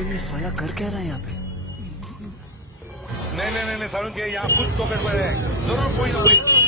लेकिन ये साला कर क्या रहा है यहाँ पे? नहीं सारुण के यहाँ कुछ तो गड़बड़ है, जरूर कोई ना कोई।